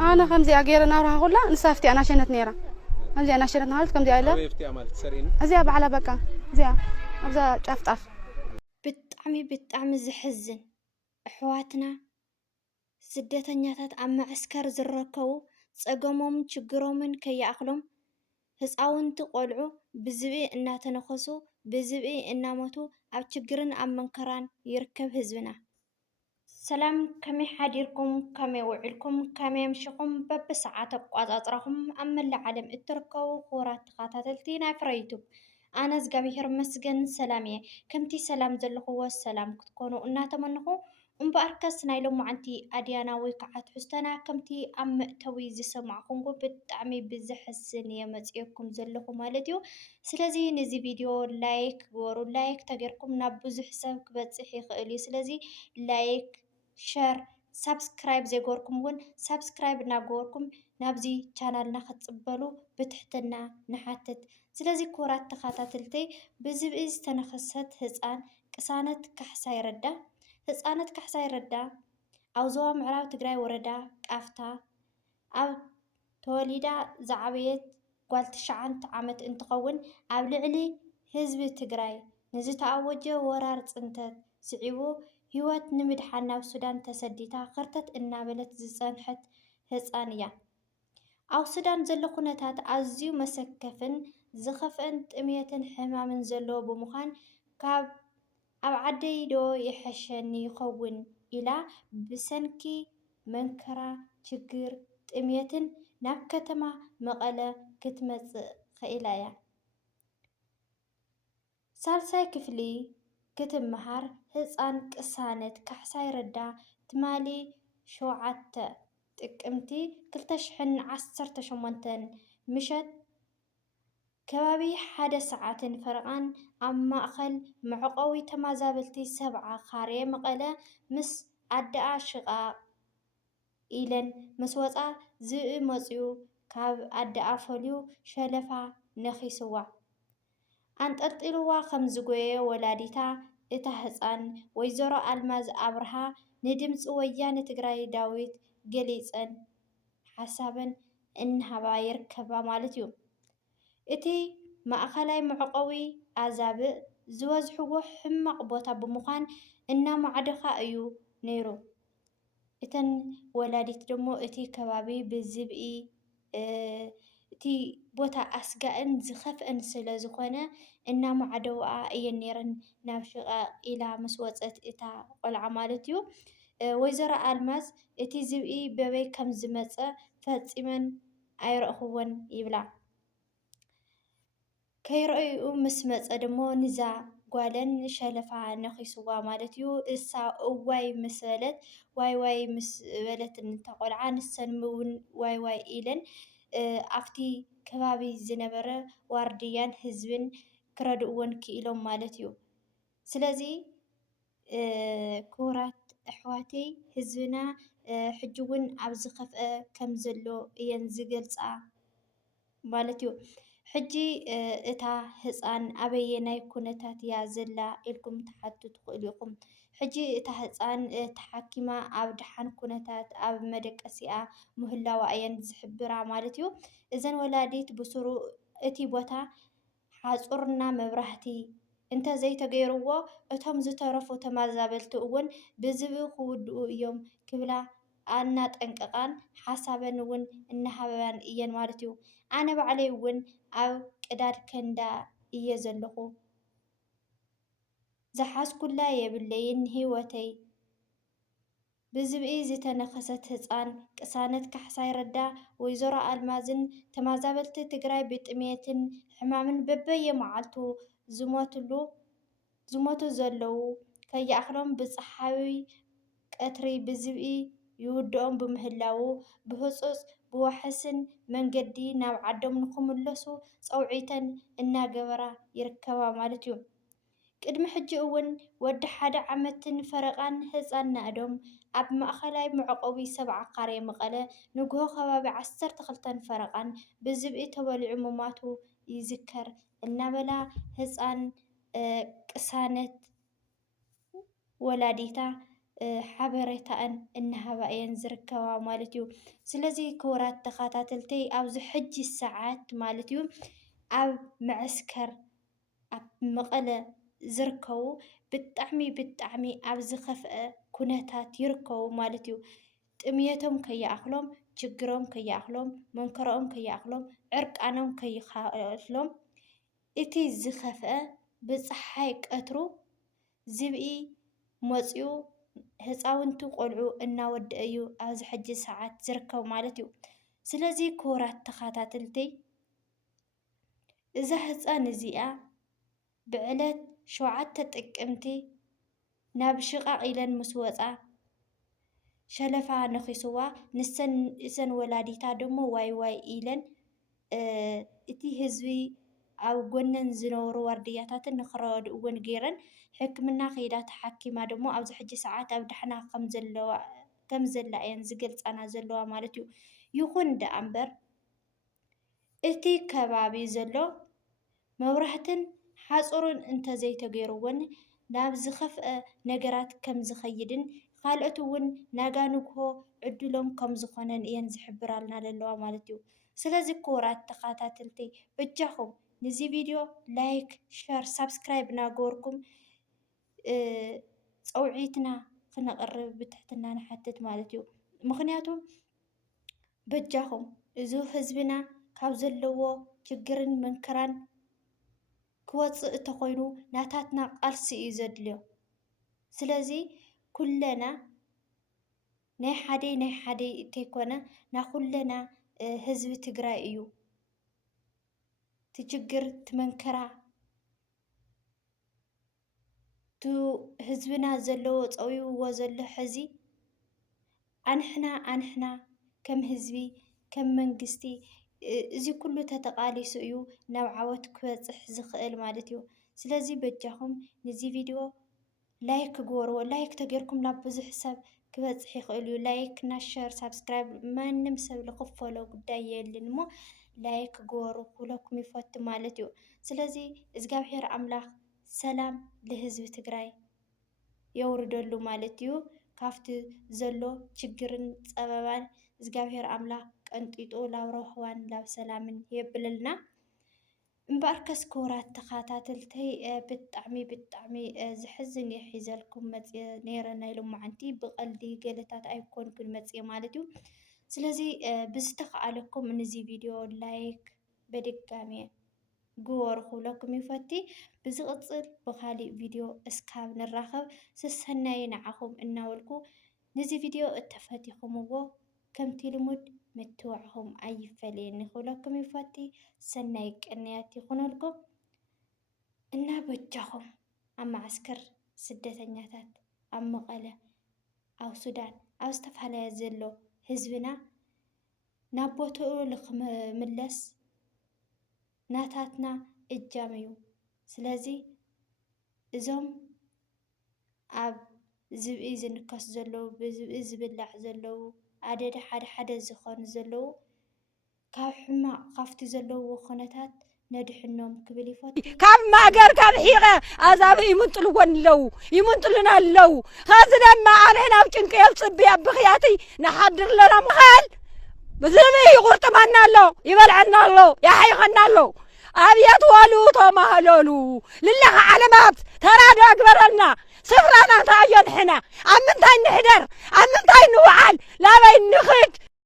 أنا خمزي أجير نارها كلها نسافتي أنا شنت نيرة خمزي أنا شنت نهارت كم دي ألا يفتي أمالك سرين أزيا بعلى بكا زيا أبزا طف بتعمي زحزن أحواتنا ስደተኛታት ኣብ ማዕስከር ዝርከቡ ፀገሞምን ችግሮምን ከይኣክሎም ህፃውንቲ ቆልዑ ብዝብኢ እናተነከሱ ብዝብኢ እናሞቱ ኣብ ችግርን ኣብ መንከራን ይርከብ ህዝብና። ሰላም ከመይ ሓዲርኩም ከመይ ውዒልኩም ከመይ ኣምሽኩም በብሰዓት ኣቆፃፅራኩም ኣብ መላእ ዓለም እትርከቡ ክቡራት ተኸታተልቲ ናይ ፍረ ዩቱብ ኣነ እግዚኣብሔር መስገን ሰላም እየ። ከምቲ ሰላም ዘለኽዎ ሰላም ክትኮኑ እናተመንኹ እምበኣርከስ ናይ ሎማዓንቲ ኣድያና ወይ ከዓ ትሕዝቶና ከምቲ ኣብ መእተዊ ዝሰማዕኹምዎ ብጣዕሚ ብዘሕዝን እየ መፂአኩም ዘለኹ ማለት እዩ። ስለዚ ነዚ ቪድዮ ላይክ ግበሩ። ላይክ ተገይርኩም ናብ ብዙሕ ሰብ ክበፅሕ ይኽእል እዩ። ስለዚ ላይክ ሸር ሳብስክራይብ ዘይገበርኩም እውን ሳብስክራይብ እናገበርኩም ናብዚ ቻናልና ክትፅበሉ ብትሕትና ንሓትት። ስለዚ ክቡራት ተኸታተልተይ ብዝብኢ ዝተነከሰት ህፃን ቅሳነት ካሕሳይ ረዳ ህፃነት ካሕሳይ ረዳ ኣብ ዞባ ምዕራብ ትግራይ ወረዳ ቃፍታ ኣብ ተወሊዳ ዝዓበየት ጓል 9 ዓመት እንትኸውን ኣብ ልዕሊ ህዝቢ ትግራይ ንዝተኣወጀ ወራር ፅንተት ስዒቡ ህይወት ንምድሓን ናብ ሱዳን ተሰዲታ ክርተት እናበለት ዝፀንሐት ህፃን እያ። ኣብ ሱዳን ዘሎ ኩነታት ኣዝዩ መሰከፍን ዝኸፍአን ጥምየትን ሕማምን ዘለዎ ብምዃን ካብ ኣብ ዓደይ ዶ ይሐሸኒ ይኸውን ኢላ ብሰንኪ መንከራ ችግር ጥምየትን ናብ ከተማ መቐለ ክትመፅእ ክኢላ እያ። ሳልሳይ ክፍሊ ክትመሃር ህፃን ቅሳነት ካሕሳይ ረዳ ትማሊ 7 ጥቅምቲ 2018 ምሸት ከባቢ 1 ሰዓትን ፈረቓን ኣብ ማእኸል መዕቆዊ ተመዛበልቲ 70 ካሬ መቐለ ምስ ኣደኣ ሽቓ ኢለን ምስ ወፃ ዝብኢ መፂኡ ካብ ኣደኣ ፈልዩ ሸለፋ ነኺስዋ ኣንጠልጢልዋ ከም ዝጎየ ወላዲታ እታ ህፃን ወይዘሮ ኣልማዝ ኣብርሃ ንድምፂ ወያነ ትግራይ ዳዊት ገሊፀን ሓሳበን እናሃባ ይርከባ ማለት እዩ። እቲ ማእኸላይ መዕቆዊ ኣዛብእ ዝበዝሕዎ ሕማቕ ቦታ ብምዃን እናማዕደኻ እዩ ነይሩ። እተን ወላዲት ደሞ እቲ ከባቢ ብዝብኢ እቲ ቦታ ኣስጋእን ዝኸፍአን ስለ ዝኾነ እናማዕደውኣ እየን ነይረን ናብ ሽቓ ኢላ ምስ ወፀት እታ ቆልዓ ማለት እዩ። ወይዘሮ ኣልማዝ እቲ ዝብኢ በበይ ከም ዝመፀ ፈፂመን ኣይረእኽዎን ይብላ። ከይረአዩ ምስ መፀ ደሞ ንዛ ጓለን ሸለፋ ነኺስዋ ማለት እዩ። እሳ እዋይ ምስ በለት ዋይ ምስ በለት እንታ ቆልዓ ንሰን እውን ዋይ ኢለን ኣብቲ ከባቢ ዝነበረ ዋርድያን ህዝብን ክረድእዎን ክኢሎም ማለት እዩ። ስለዚ ክቡራት ኣሕዋተይ ህዝብና ሕጂ እውን ኣብ ዝኸፍአ ከም ዘሎ እየን ዝገልፃ ማለት እዩ። ሕጂ እታ ህፃን ኣበየናይ ኩነታት እያ ዘላ ኢልኩም ትሓቱ ትኽእሉ ኢኹም። ሕጂ እታ ህፃን ተሓኪማ ኣብ ድሓን ኩነታት ኣብ መደቀሲኣ ምህላዋ እየን ዝሕብራ ማለት እዩ። እዘን ወላዲት ብስሩ እቲ ቦታ ሓፁርና መብራህቲ እንተዘይተገይርዎ እቶም ዝተረፉ ተመዛበልቲ እውን ብዝብኢ ክውድኡ እዮም ክብላ እናጠንቀቓን ሓሳበን እውን እናሃበባን እየን ማለት እዩ። ኣነ ባዕለይ እውን ኣብ ቅዳድ ከንዳ እየ ዘለኹ ዝሓዝኩላ የብለይን ህይወተይ ብዝብኢ ዝተነከሰት ህፃን ቅሳነት ካሕሳይ ረዳ ወይዘሮ ኣልማዝን ተመዛበልቲ ትግራይ ብጥምየትን ሕማምን በበየመዓልቱ ዝሞቱ ዘለው ከይኣክሎም ብፀሓዊ ቀትሪ ብዝብኢ ይውድኦም ብምህላው ብህፁፅ ብዋሕስን መንገዲ ናብ ዓዶም ንክምለሱ ፀውዒተን እናገበራ ይርከባ ማለት እዩ። ቅድሚ ሕጂ እውን ወዲ 1 ዓመትን ፈረቓን ህፃን ናእዶም ኣብ ማእኸላይ መዕቆቢ 70 ካሬ መቐለ ንግሆ ከባቢ 12 ፈረቓን ብዝብኢ ተበሊዑ ምሟቱ ይዝከር እናበላ ህፃን ቅሳነት ወላዲታ ሓበሬታን እናሃባየን ዝርከባ ማለት እዩ ስለዚ ክቡራት ተኸታተልተይ ኣብዚ ሕጂ ሰዓት ማለት እዩ ኣብ መዕስከር ኣብ መቐለ ዝርከቡ ብጣዕሚ ኣብ ዝኸፍአ ኩነታት ይርከቡ ማለት እዩ ጥምየቶም ከይኣኽሎም ችግሮም ከይኣኽሎም መንከሮኦም ከይኣኽሎም ዕርቃኖም ከይኻእሎም እቲ ዝኸፍአ ብፀሓይ ቀትሩ ዝብኢ መፂኡ ህፃውንቲ ቆልዑ እናወድአ እዩ ኣብዚ ሕጂ ሰዓት ዝርከብ ማለት እዩ ስለዚ ክቡራት ተኸታተልተይ እዛ ህፃን እዚኣ ብዕለት 7 ጥቅምቲ ናብ ሽቓቕ ኢለን ምስ ወፃ ሸለፋ ነኺስዋ ንሰን ወላዲታ ደሞ ዋይ ኢለን እቲ ህዝቢ ኣብ ጎነን ዝነበሩ ዋርድያታትን ንኽረድኡውን ገይረን ሕክምና ከይዳ ተሓኪማ ደሞ ኣብዚ ሕጂ ሰዓት ኣብ ዳሕና ከም ዘላ እየን ዝገልፃና ዘለዋ ማለት እዩ ይኹን ደኣ እምበር እቲ ከባቢ ዘሎ መብራህትን ሓፁርን እንተዘይተገይሩውን ናብ ዝኸፍአ ነገራት ከም ዝኸይድን ካልኦት እውን ናጋ ንግሆ ዕድሎም ከም ዝኾነን እየን ዝሕብራልና ዘለዋ ማለት እዩ ስለዚ ክቡራት ተኸታተልተይ በጃኹም ነዚ ቪድዮ ላይክ ሸር ሳብስክራይብ እናገበርኩም ፀውዒትና ክነቕርብ ብትሕትና ንሓትት ማለት እዩ ምክንያቱም በጃኹም እዚ ህዝብና ካብ ዘለዎ ችግርን መንከራን ክወፅእ እንተኾይኑ ናታትና ቃልሲ እዩ ዘድልዮ ስለዚ ኩለና ናይ ሓደይ እንተይኮነ ናኩለና ህዝቢ ትግራይ እዩ ትችግር ትመንከራ ህዝብና ዘለዎ ፀዊውዎ ዘሎ ሕዚ ኣንሕና ከም ህዝቢ ከም መንግስቲ እዚ ኩሉ ተተቃሊሱ እዩ ናብ ዓወት ክበፅሕ ዝኽእል ማለት እዩ ስለዚ በጃኹም ነዚ ቪድዮ ላይክ ግበርዎ ላይክ ተገይርኩም ናብ ብዙሕ ሰብ ክበፅሕ ይኽእል እዩ ላይክ እና ሸር ሳብስክራይብ ማንም ሰብ ዝኽፈሎ ጉዳይ የለን እሞ ላይክ ግበሩ ኩለኩም ይፈቱ ማለት እዩ ስለዚ እግዚአብሔር ኣምላኽ ሰላም ለህዝቢ ትግራይ የውርደሉ ማለት እዩ ካፍቲ ዘሎ ችግርን ፀበባን እግዚአብሔር ኣምላኽ ቀንጢጡ ላብ ረኽዋን ላብ ሰላምን የብለልና እምበኣርከስ ክቡራት ተኸታተልተይ ብጣዕሚ ዝሕዝን ሒዘልኩም መፅየ ነይረ ናይ ሎማዓንቲ ብቐልዲ ገለታት ኣይኮንኩን መፅየ ማለት እዩ ስለዚ ብዝተኸኣለኩም ነዚ ቪድዮ ላይክ በድጋሚ ግበሩ ክብለኩም ይፈቲ ብዝቕፅል ብኻሊእ ቪድዮ እስካብ ንራኸብ ስሰናይ ንዓኹም እናበልኩ ነዚ ቪድዮ እተፈቲኹምዎ ከምቲ ልሙድ ምትዋዕኹም ኣይፈለየኒ ክብለኩም ይፈቲ ሰናይ ቅንያት ይኹነልኩም እና በጃኹም ኣብ ማዕስከር ስደተኛታት ኣብ መቐለ ኣብ ሱዳን ኣብ ዝተፈላለየ ዘሎ ህዝብና ናብ ቦትኡ ንኽምለስ ናታትና እጃም እዩ ስለዚ እዞም ኣብ ዝብኢ ዝንከሱ ዘለዉ ብዝብኢ ዝብላዕ ዘለዉ ኣደዳ ሓደ ዝኾኑ ዘለዉ ካብ ሕማቕ ካፍቲ ዘለዉ ኩነታት ነድሕኖም ክብል ይፈቱ ካብ ማገር ካብ ሒቐ ኣዛብ ይምንጥልዎን ኣለዉ ይምንጥሉና ኣለዉ ከዚ ደማ ኣነ ናብ ጭንቂ የብፅብያ ብኽያቲ ንሓድር ለና ምኻል ብዝብኢ ይቁርጥመና ኣሎ ይበልዐና ኣሎ ያሓይኸና ኣሎ ኣብየት ወሉ ተማህለሉ ልለኻ ዓለማት ተራዶ ኣግበረልና ስፍራና እንታዮ ንሕና ኣብ ምንታይ ንሕደር ኣብ ምንታይ ንውዓል ላበይ ንኽድ